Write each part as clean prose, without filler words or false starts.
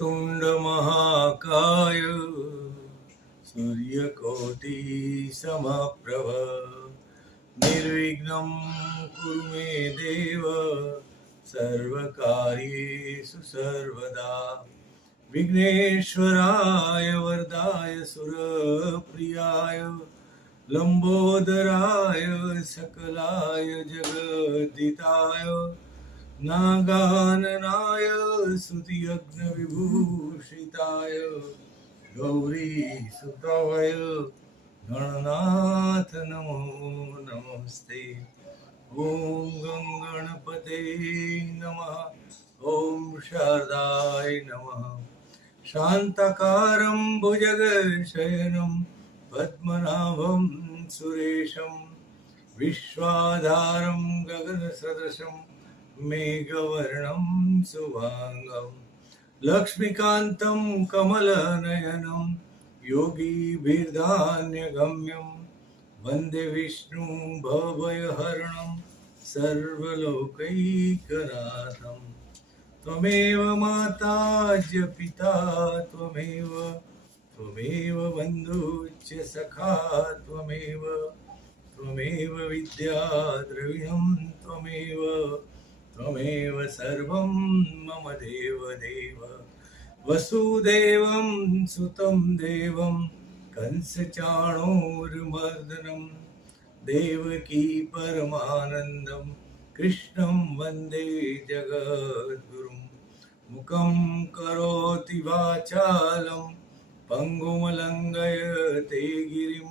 तुंड महाकाय सूर्यकोटि समप्रभ निर्विघ्नं कुरु मे देव सर्वकार्येषु सर्वदा विघ्नेश्वराय वरदाय सुरप्रियाय लंबोदराय सकलाय जगद्दिताय नागाननाय स्तुतियज्ञविभूषिताय गौरीसुताय गणनाथ नमो नमस्ते। ओम गंगणपते नमः। ओम शारदाय नमः। शांताकारं भुजगशयनं पद्मनाभं सुरेशं विश्वाधारं गगनसदृशं मेघवर्णं शुभांगं लक्ष्मीकान्तं कमलनयनं योगिभिर्धान्यगम्यं वन्दे विष्णुं भवभयहरणं सर्वलोकैकनाथं। त्वमेव माता च पिता त्वमेव बन्धुश्च सखा त्वमेव विद्या द्रविणं त्वमेव सर्वं मम देव वसुदेवं सुतं देवं कंसचाणूरमर्दनं देवकी परमानन्दं कृष्णं वन्दे जगद्गुरुं। मुखं करोति वाचालं पङ्गुमलङ्घयते गिरिं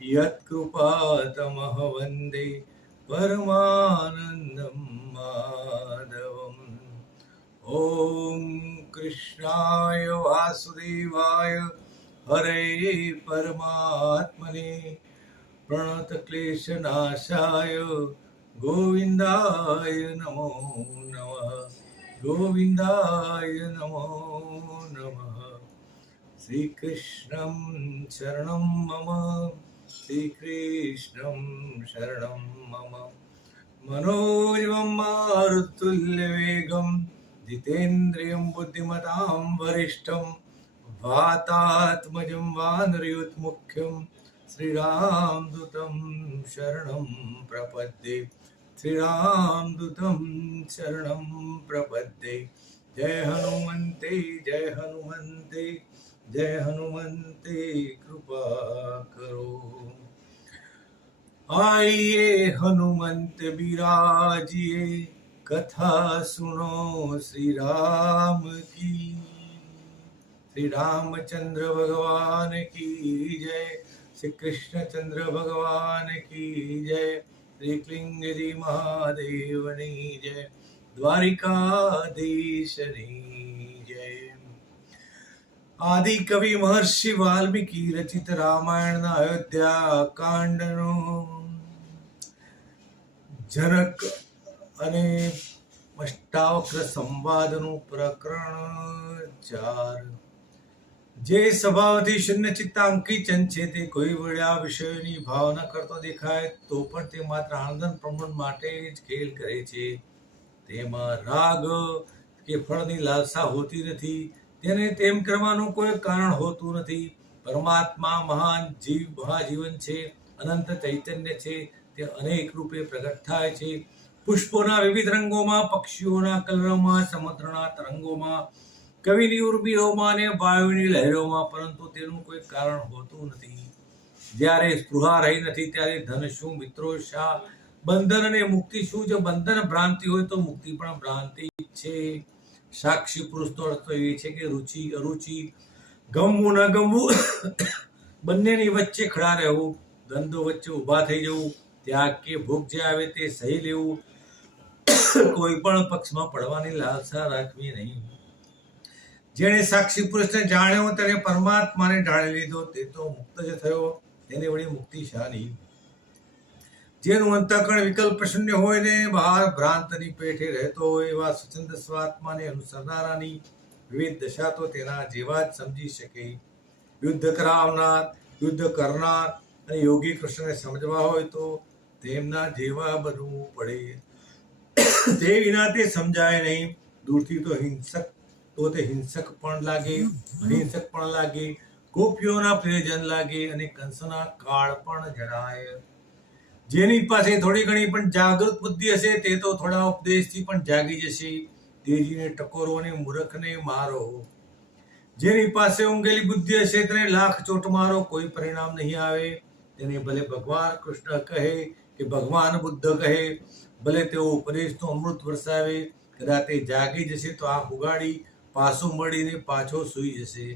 यत्कृपातमः वन्दे परमानन्दं माधवम्। ॐ कृष्णाय वासुदेवाय हरे परमात्मने प्रणतक्लेशनाशाय गोविन्दाय नमो नमः। गोविन्दाय नमो नमः। श्रीकृष्णं शरणं मम श्रीकृष्णं शरणं मम। मनोजवं मारुतुल्यवेगं जितेन्द्रियं बुद्धिमतां वरिष्ठं वातात्मजं वानरयूथमुख्यं श्रीरामदूतं शरणं प्रपद्ये। श्रीरामदूतं शरणं प्रपद्ये। जय हनुमन्ते जय हनुमन्ते जय हनुमन्ते कृपा करो। आइए हनुमंत बिराजिए कथा सुनो श्री राम की। श्री रामचंद्र भगवान की जय। श्री कृष्णचंद्र भगवान की जय। श्री क्लिंगरी महादेवनी जय। द्वारिकाधीशनी जय। आदि कवि महर्षि वाल्मीकि रचित रामायण अयोध्या कांड जनक અને અષ્ટાવક્ર સંવાદનું પ્રકરણ 4। જે સ્વભાવથી શૂન્ય ચિત્તાંકી ચંદ છે તે કોઈ વડ્યા વિષયોની ભાવના કરતો દેખાય તો પણ તે માત્ર આનંદ પ્રમોદ માટે જ ખેલ કરે છે। તેમાં રાગ કે ફળની લાલસા હોતી નથી। તેને તેમ કરવાનું કોઈ કારણ હોતું નથી। પરમાત્મા મહાન મહાજીવન છે, અનંત ચૈતન્ય છે। તે અનેક રૂપે પ્રગટ થાય છે। પુષ્પોના વિવિધ રંગોમાં, પક્ષીઓના કલરવમાં, સમુદ્રના તરંગોમાં, કવિની ઉર્મિઓમાં અને વાયુની લહેરોમાં, પરંતુ તેનું કોઈ કારણ હોતું નથી। જ્યારે સ્પૃહા રહી નથી ત્યારે ધન શું, મિત્રો શા, બંધન અને મુક્તિ શું? જો બંધન ભ્રાંતિ હોય તો મુક્તિ પણ ભ્રાંતિ છે। સાક્ષી પુરુષનો અર્થ એ છે કે રુચિ અરુચિ, ગમવું ન ગમવું બંનેની વચ્ચે ખડા રહેવું, દ્વંદ્વ વચ્ચે ઊભા થઈ જવું, ત્યાગ કે ભોગ જે આવે તે સહી લેવું, કોઈ પણ પક્ષમાં પડવાની લાલસા રાખવી નહીં। જેણે સાક્ષી પુરુષને જાણ્યો તેને પરમાત્માને જાણી લીધો, તે તો મુક્ત જ થયો, તેને વળી મુક્તિ શાની? જેનું અંતઃકરણ વિકલ્પ શૂન્ય હોય ને બહાર ભ્રાંતની પેઠે રહેતો હોય એવા સ્વચ્છંદ સ્વાત્માને અનુસરનારાની વિવિધ દશા તો તેના જેવા જ સમજી શકે। યુદ્ધ કરાવનાર, યુદ્ધ કરનાર અને યોગી કૃષ્ણને સમજવા હોય તો તેમના જેવા બનવું પડે। તે વિના તે સમજાય નહીં। દૂરથી તો હિંસક તો તે હિંસક પણ લાગે, અહિંસક પણ લાગે, ગોપીઓના પ્રિયજન લાગે અને કંસના કાળ પણ જણાય. જેની પાસે થોડી ઘણી પણ જાગૃત બુદ્ધિ હશે તે તો થોડા ઉપદેશથી પણ જાગી જશે. તેજીને ટકોરો અને મૂર્ખને મારો. જેની પાસે ઊંઘેલી બુદ્ધિ હશે તેને લાખ ચોટ મારો, કોઈ પરિણામ નહીં આવે. તેને ભલે ભગવાન કૃષ્ણ કહે કે ભગવાન બુદ્ધ કહે, ભલે તેઓ ઉપદેશનો અમૃત વરસાવે, કદાચ તે જાગી જશે તો આંખ ઉગાડી પાછું મળીને પાછો સૂઈ જશે.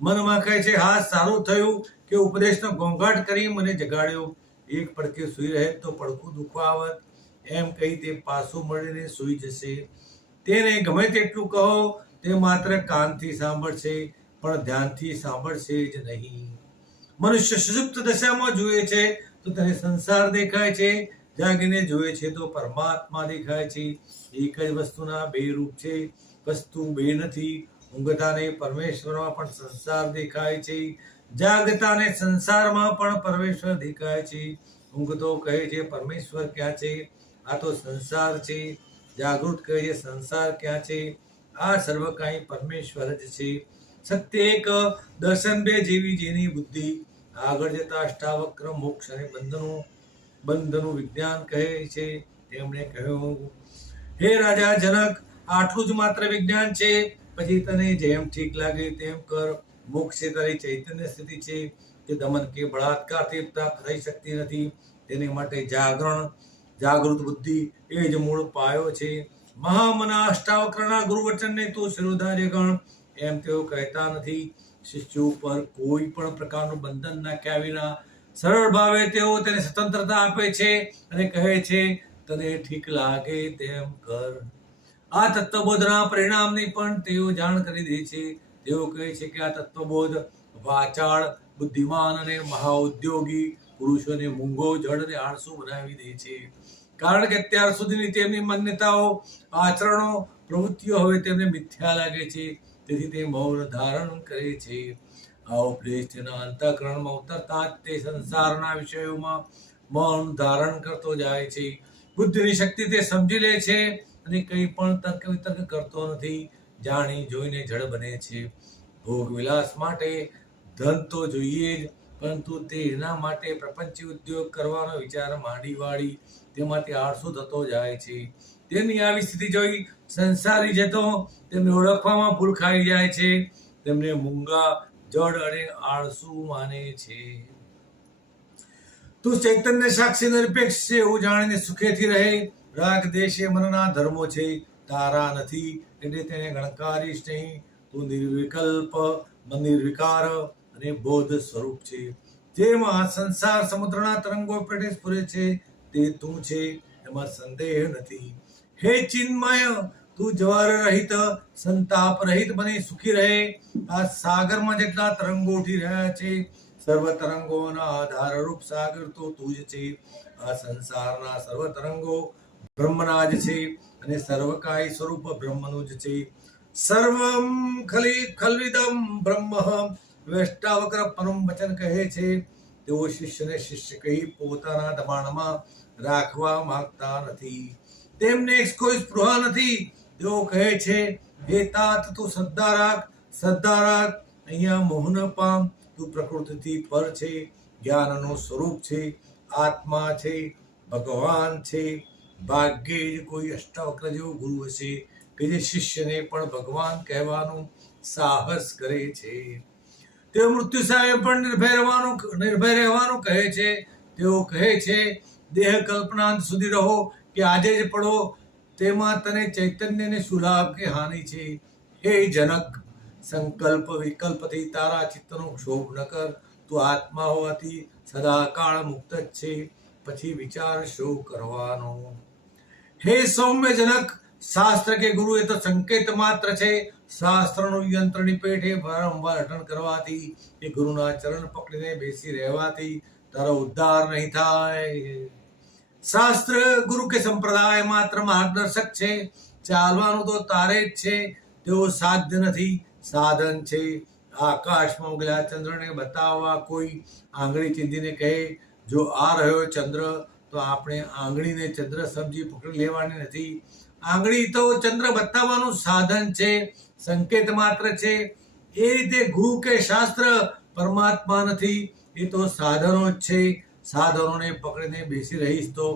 મનમાં કહે છે, હા સારું થયું કે ઉપદેશનો ઘોંઘાટ કરી મને જગાડ્યો, એક પડકે સૂઈ રહે તો પડખું દુખવા આવત. એમ કહી તે પાછું મળીને સૂઈ જશે. તેને ગમે તેટલું કહો તે માત્ર કાનથી સાંભળશે પણ ધ્યાનથી સાંભળશે જ નહીં. મનુષ્ય સુષુપ્ત દશામાં જુએ છે તો તેને સંસાર દેખાય છે, જાગીને જુએ છે તો પરમાત્મા દેખાય છે. એક જ વસ્તુના બે રૂપ છે, વસ્તુ બે નથી. ઊંઘતાને પરમેશ્વરમાં પણ સંસાર દેખાય છે, જાગતાને સંસારમાં પણ પરમેશ્વર દેખાય છે. ઊંઘતો કહે છે પરમેશ્વર ક્યાં છે, આ તો સંસાર છે. જાગૃત કહે છે સંસાર ક્યાં છે, આ સર્વ કાંઈ પરમેશ્વર જ છે. સત્ય એક દર્શન બે જેવી જેની બુદ્ધિ, આગળ જતા અષ્ટાવક્ર મોક્ષ અને બંધનું વિજ્ઞાન કહે છે. તેમણે કહ્યું, હે રાજા જનક, આટલું જ માત્ર વિજ્ઞાન છે, પછી તને જેમ ઠીક લાગે તેમ કર. મોક્ષ એ તારી ચૈતન્ય સ્થિતિ છે, જે દમન કે બળાત્કારથી પ્રાપ્ત થઈ શકતી નથી. તેને માટે જાગૃત બુદ્ધિ એ જ મૂળ પાયો છે. મહામના અષ્ટાવક્રના ગુરુવચનને તું શિરોધાર્ય ગણ, એમ તેઓ કહેતા નથી. શિષ્યો પર કોઈ પણ પ્રકારનું બંધન નાખ્યા વિના સરળ ભાવે તેઓ તેને સ્વતંત્રતા આપે છે અને કહે છે તને ઠીક લાગે તેમ કર. આ તત્વબોધના પરિણામની પણ તેઓ જાણ કરી દે છે. તેઓ કહે છે કે આ તત્વબોધ વાચાળ, બુદ્ધિમાન અને મહાઉદ્યોગી પુરુષોને મૂંગો, જડ અને આળસુ બનાવી દે છે. કારણ કે અત્યાર સુધીની તેમની માન્યતાઓ, આચરણો, પ્રવૃત્તિઓ હવે તેમને મિથ્યા લાગે છે. તેથી તે મૌન ધારણ કરે છે. આ ઉપદેશ તેના અંતઃકરણમાં ઉતરતા જ તે સંસારના વિષયોમાં મૌન ધારણ કરતો જાય છે. બુદ્ધિની શક્તિ તે સમજી લે છે અને કંઈ પણ તર્ક વિતર્ક કરતો નથી. જાણી જોઈને જડ બને છે. ભોગ વિલાસ માટે ધન તો જોઈએ જ, પરંતુ તેના માટે પ્રપંચી ઉદ્યોગ કરવાનો વિચાર માંડી વાળી તેમાંથી આળસુ થતો જાય છે. તેમની આવી સ્થિતિ જોઈ સંસારી જતો તેમને ઓળખવામાં ભૂલ ખાઈ જાય છે. તેમને મૂંગા, જડ અને આળસુ માને છે. તું ચૈતન્ય સાક્ષી નિરપેક્ષ છે એવું જાણીને સુખેથી રહે. રાગ દેશ એ મનના ધર્મો છે, તારા નથી એટલે તેને ગણકારીશ નહીં. તું નિર્વિકલ્પ, નિર્વિકાર અને બોધ સ્વરૂપ છે. જેમાં સંસાર સમુદ્રના તરંગો પેટે સ્ફુરે છે તે તું છે, એમાં સંદેહ નથી. હે ચિન્મય, તું જવાર રહિત, સંતાપ રહિત બની સુખી રહે. આ સાગરમાં જેટલા તરંગો ઉઠી રહ્યા છે, સર્વ તરંગોના આધારરૂપ સાગર તો તું જ છે. આ સંસારના સર્વ તરંગો બ્રહ્મના જ છે અને સર્વકાય સ્વરૂપ બ્રહ્મનું જ છે. સર્વમ ખલ્વિદમ બ્રહ્મ, વેષ્ટાવક્ર પરમ વચન કહે છે. તેઓ શિષ્યને શિષ્ય કહી પોતાના દબાણમાં રાખવા માંગતા નથી. તેમને કોઈ સ્પૃહા નથી. તેઓ કહે છે, હે તાત, તું શ્રદ્ધા રાખ. અહીંયા મોહ ન પામ. તું પ્રકૃતિથી પર છે, જ્ઞાનનું સ્વરૂપ છે, આત્મા છે, ભગવાન છે. ભાગ્યે જ કોઈ અષ્ટાવક્ર જેવો ગુરુ હશે કે જે શિષ્યને પણ ભગવાન કહેવાનું સાહસ કરે છે. તેઓ મૃત્યુ સામે પણ નિર્ભય રહેવાનું કહે છે. તેઓ કહે છે, દેહ કલ્પનાંત સુધી રહો કે આજે જ પડો, તેમાં તને ચૈતન્યને શું લાભ કે હાનિ છે. હે જનક, સંકલ્પ વિકલ્પથી તારા ચિત્તનો ક્ષોભ ન કર. તું આત્મા હોવાથી સદાકાળ મુક્ત જ છે, પછી વિચાર શું કરવાનો. હે સૌમ્ય જનક, શાસ્ત્ર કે ગુરુ એ તો સંકેત માત્ર છે. શાસ્ત્રનું યંત્રની પેઠે વારંવાર અટન કરવાથી એ ગુરુના ચરણ પકડીને બેસી રહેવાથી તારો ઉદ્ધાર નહીં થાય. શાસ્ત્ર, ગુરુ કે સંપ્રદાય માત્ર માર્ગદર્શક છે. ચાલવાનું તો તારે જ છે. તેઓ સાધ્ય નથી, સાધન છે. આકાશમાં ઉગેલા ચંદ્રને બતાવવા કોઈ આંગળી ચીંધીને કહે, જો આ રહ્યો ચંદ્ર, તો આપણે આંગળીને ચંદ્ર સમજી પકડી લેવાની નથી. આંગળી તો ચંદ્ર બતાવવાનું સાધન છે. સંકેત માત્ર છે. એ રીતે ગુરુ કે શાસ્ત્ર પરમાત્મા નથી, એ તો સાધનો જ છે. સાધનોને પકડીને બેસી રહીશ તો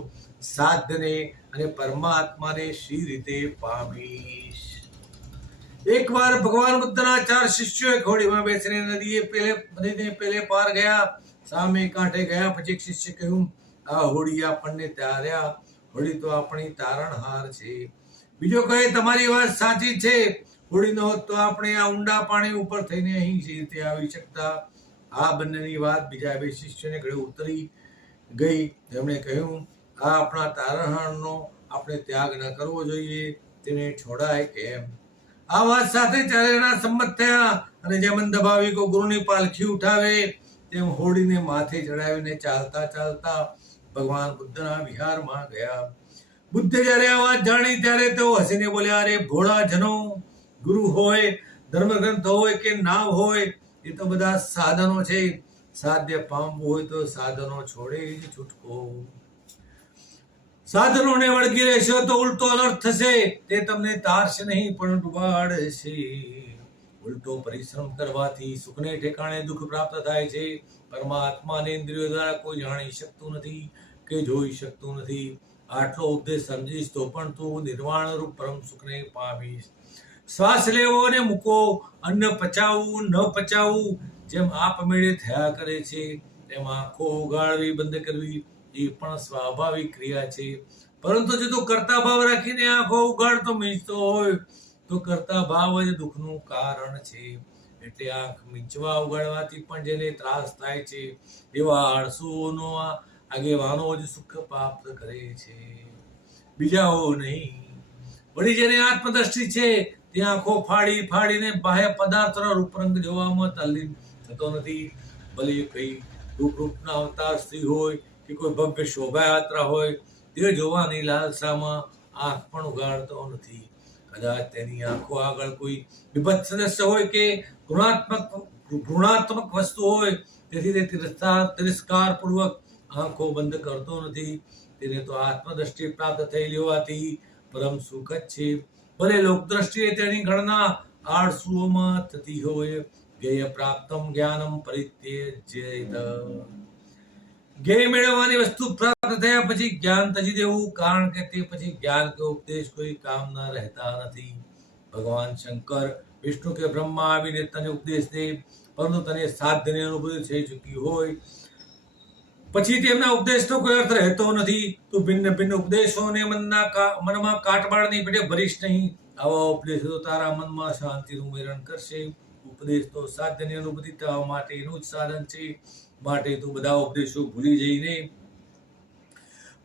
સાધ્યને અને પરમાત્માને શી રીતે પામીશ? એકવાર ભગવાન બુદ્ધના 4 શિષ્યો એક હોડીમાં બેસીને નદીને પેલે પાર ગયા. સામે કાંઠે ગયા પછી એક શિષ્ય કહ્યું, આ હોડી આપણને તાર્યા, હોડી તો આપણી તારણહાર છે. બીજો કહે, તમારી વાત સાચી છે, હોડી ન હોત તો આપણે આ ઊંડા પાણી ઉપર થઈને અહીં સી રીતે આવી શકતા. આ બંનેની વાત બીજા 2 શિષ્યોને ગળે ઉતરી ગઈ. તેમણે કહ્યું, આ આપણા તારણહારનો આપણે ત્યાગ ન કરવો જોઈએ, તેને છોડાય કેમ? આ વાત સાથે 4 જણા સંમત થયા અને જેમ અંધ ભાવિકો ગુરુની પાલખી ઉઠાવે તેમ હોડીને માથે ચડાવીને ચાલતા ચાલતા ભગવાન બુદ્ધના વિહારમાં ગયા. બુદ્ધે જ્યારે આ વાત જાણી ત્યારે તેઓ હસીને બોલ્યા, અરે ભોળા જનો, ગુરુ હોય, ધર્મગ્રંથ હોય કે નાવ હોય, એ તો બધા સાધનો છે. સાધ્ય પામવું હોય તો સાધનો છોડે જ છૂટકો. સાધનોને વળગી રહેશો તો ઉલટો અનર્થ થશે. તે તમને તારશે નહીં પણ ડુબાડશે. ઉલટો પરિશ્રમ કરવાથી સુખને ઠેકાણે દુઃખ પ્રાપ્ત થાય છે. પરમાત્માને ઇન્દ્રિયો દ્વારા કોઈ જાણી શકતું નથી કે જોઈ શકતું નથી. આટલો ઉપદેશ સમજીશ તો પણ તું નિર્વાણ રૂપ પરમ સુખને પામીશ. શ્વાસ લેવો અને મૂકો, અન્ન પચાવવું ન પચાવવું જેમ આપમેળે થયા કરે છે, તેમ આંખો ઉગાડવી બંધ કરવી એ પણ સ્વાભાવિક ક્રિયા છે. પરંતુ જો તું કરતા ભાવ રાખીને આંખો ઉગાડતો મીંચતો હોય તો કરતા ભાવ જ દુઃખનું કારણ છે. એટલે આંખ મીંચવા ઉગાડવાથી પણ જેને ત્રાસ થાય છે એવા આળસુઓનો આગેવાનો જ સુખ પ્રાપ્ત કરે છે, બીજાઓ નહીં. વળી જેને આત્મદ્રષ્ટિ છે તે આંખો ફાડી ફાડીને બાહ્ય પદાર્થોના રૂપરંગ જોવામાં તલ્લીન થતો નથી. ભલે કઈ રૂપના અવતાર સ્ત્રી હોય કે કોઈ ભવ્ય શોભાયાત્રા હોય, તે જોવાની લાલસામાં આંખ પણ ઉગાડતો નથી. કદાચ તેની આંખો આગળ કોઈ વિભત્સ દ્રશ્ય હોય કે ઘૃણાત્મક વસ્તુ હોય, તેથી તે તિરસ્કાર પૂર્વક આંખો બંધ કરતો નથી. તેને તો આત્મદ્રષ્ટિ પ્રાપ્ત થયેલી હોવાથી પરમ સુખ જ છે. ભલે લોકદ્રષ્ટિએ તેની ગણના આળસુઓમાં થતી હોય. જ્ઞેય પ્રાપ્તમ જ્ઞાનમ પરિત્યજ્યેત. જ્ઞેય મેળવવાની વસ્તુ પ્રાપ્ત થયા પછી જ્ઞાન તજી દેવું, કારણ કે તે પછી જ્ઞાન કે ઉપદેશ કોઈ કામના રહેતા નથી. ભગવાન શંકર, વિષ્ણુ કે બ્રહ્મા આવીને તને ઉપદેશ દે, પરંતુ તને સાધ્યની અનુભૂતિ થઈ ચૂકી હોય પછી તેમના ઉપદેશનો કોઈ અર્થ રહેતો નથી. તું ભિન્ન ભિન્ન ઉપદેશોને મનમાં કાટમાળની પેટે ભરીશ નહીં. આવા ઉપદેશો તો તારા મનમાં શાંતિનું મેળન કરશે. ઉપદેશ તો સાધ્યની અનુભૂતિ થવા માટેનું જ સાધન છે. માટે તું બધા ઉપદેશો ભૂલી જઈને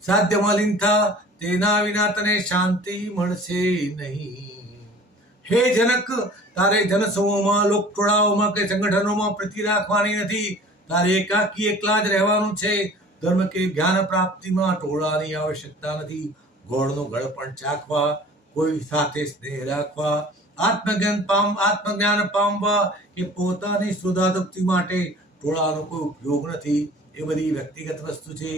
સાધ્યમાં લીન થા, તેના વિના તને શાંતિ મળશે નહીં. હે જનક, તારે જનસમૂહમાં, લોકટોળાઓમાં કે સંગઠનોમાં પ્રીતિ રાખવાની નથી. તારે એકાકી એકલા જ રહેવાનું છે. ધર્મ કે જ્ઞાન પ્રાપ્તિમાં ટોળાની આવશ્યકતા નથી. ગોળનું ગળપણ ચાખવા, કોઈ સાથે સ્નેહ રાખવા, આત્મજ્ઞાન પામવા કે પોતાની સુધાતુક્તિ માટે ટોળાનો કોઈ ઉપયોગ નથી. એ બધી વ્યક્તિગત વસ્તુ છે.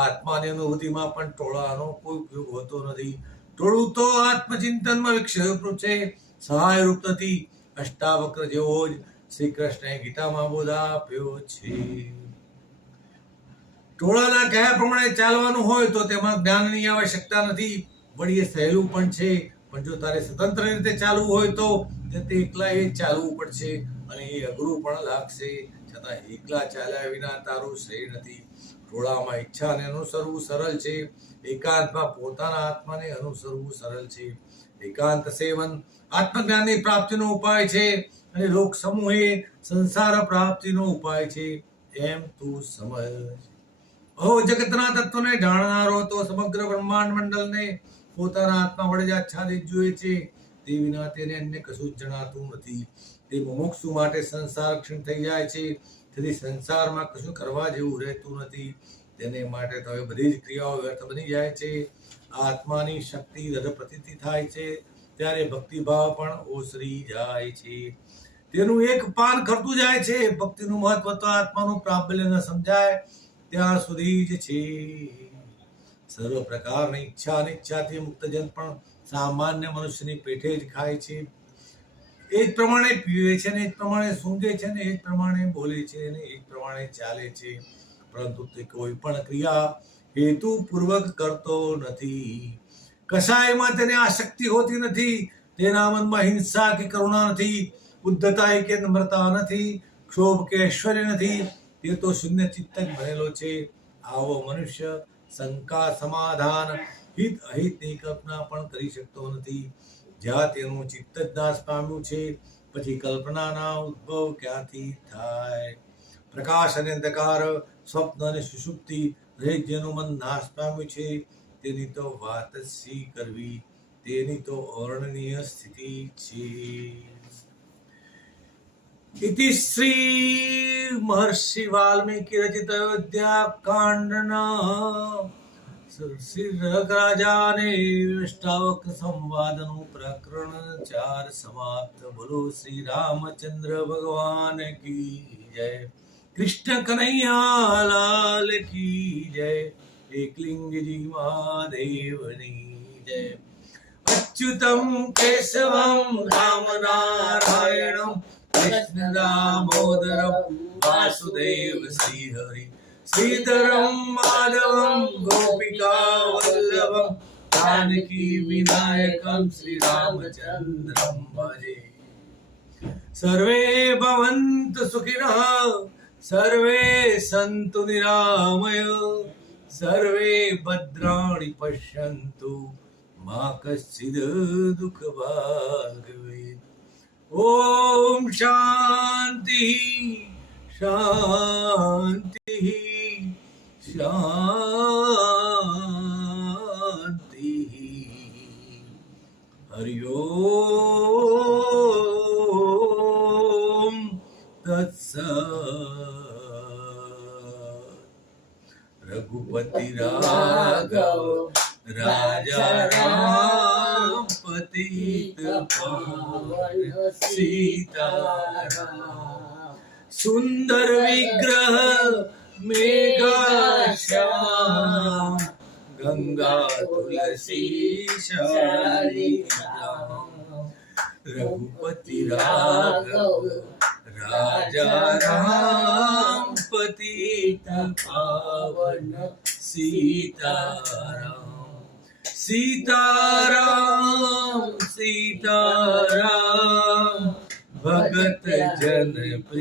આત્માની અનુભૂતિમાં પણ ટોળાનો કોઈ ઉપયોગ હોતો નથી. ટોળું તો આત્મચિંતનમાં વિક્ષેપરૂપ છે, સહાયરૂપ નથી. અષ્ટાવક્ર જેવો જ શ્રી કૃષ્ણએ ગીતામાં બોધ આપ્યો છે. ટોળાના કહ્યા પ્રમાણે ચાલવાનું હોય તો તેમાં જ્ઞાનની આવશ્યકતા નથી. વળી એ સહેલું પણ છે. પણ જો તારે સ્વતંત્ર રીતે ચાલવું હોય તો તે એકલા એ ચાલવું પડશે અને એ અઘરું પણ લાગશે. છતાં એકલા ચાલ્યા વિના તારું શ્રેય નથી. ટોળામાં ઈચ્છાને અનુસરવું સરળ છે, એકાંતમાં પોતાના આત્માને અનુસરવું સરળ છે. એકાંત સેવન આત્મજ્ઞાનની પ્રાપ્તિનો ઉપાય છે અને લોક સમૂહે સંસાર પ્રાપ્તિનો ઉપાય છે, એમ તું સમજ. અહો જગતના તત્વને જાણનારો તો સમગ્ર બ્રહ્માંડ મંડળને પોતાના આત્મા વડે જ આચ્છાદિત જોઈએ છે. તે વિના તેને અન્ય કશું જ જણાતું નથી. તે મુમુક્ષુ માટે સંસાર ક્ષીણ થઈ જાય છે. તેથી સંસારમાં કશું કરવા જેવું રહેતું નથી. તેને માટે તો એ બધી જ ક્રિયાઓ વ્યર્થ બની જાય છે. આત્માની શક્તિ દૃઢ પ્રતીતિ થાય છે ત્યારે ભક્તિભાવ પણ ઓસરી જાય છે. તેનું એક પાન કરતું જાય છે. ભક્તિનું મહત્વ તો આત્માનું પ્રાબલ્ય ન સમજાય ત્યાં સુધી જ છે. સર્વ પ્રકારની ઈચ્છા અનિચ્છાથી મુક્તજન પણ સામાન્ય મનુષ્યની પેટે જ ખાય છે. એ જ પ્રમાણે પીવે છે ને એ જ પ્રમાણે સૂંઘે છે ને એ જ પ્રમાણે બોલે છે ને એ જ પ્રમાણે ચાલે છે, પરંતુ તે કોઈ પણ ક્રિયા હેતુપૂર્વક કરતો નથી. કશાયમાં તેને આસક્તિ હોતી નથી, તેના મનમાં હિંસા કે કરુણા નથી, ઉદ્ધતા કે નમ્રતા નથી, ક્ષોભ કે ઐશ્વર્ય નથી. તે તો શૂન્ય ચિત્ત જ બનેલો છે. આવો મનુષ્ય શંકા, સમાધાન, હિત અહિતની કલ્પના પણ કરી શકતો નથી. જ્યાં તેનું ચિત્ત જ નાશ પામ્યું છે, પછી કલ્પનાના ઉદ્ભવ ક્યાંથી થાય? પ્રકાશ અને અંધકાર, સ્વપ્ન અને સુષુપ્તિ રહિત જેનું મન નાશ પામ્યું છે, તેની તો વાત જ શી કરવી? તેની તો અવર્ણનીય સ્થિતિ છે. इति श्री महर्षि वाल्मीकि रचित अयोध्या कांडना श्री राजा ने अष्टावक्र संवादनु प्रकरण 4 समाप्त. बोलो श्री रामचंद्र भगवान की जय. कृष्ण कन्हैया लाल की जय. एकलिंगजी महादेवनी जय. अच्युतम केशवम राम नारायणम कृष्ण दामोदरम वासुदेव श्रीहरि. श्रीधरम माधवम गोपिका वल्लभम जानकी विनायकम श्री रामचंद्रम भजे. सर्वे भवन्तु सुखिनः, सर्वे सन्तु निरामया, सर्वे भद्राणि पश्यन्तु, मा कश्चिद् दुःखभाग् भवेत्. ओम शांति शांति शांति. हरि ओम तत्सत्. रघुपति राघव राजा राम पतित पावन सीताराम. सुंदर विग्रह मेघा श्याम, गंगा तुलसी शालिग्राम. रघुपति राघव राजा राम पतित पावन सीताराम. सीताराम सीताराम भगत जन प्रिय.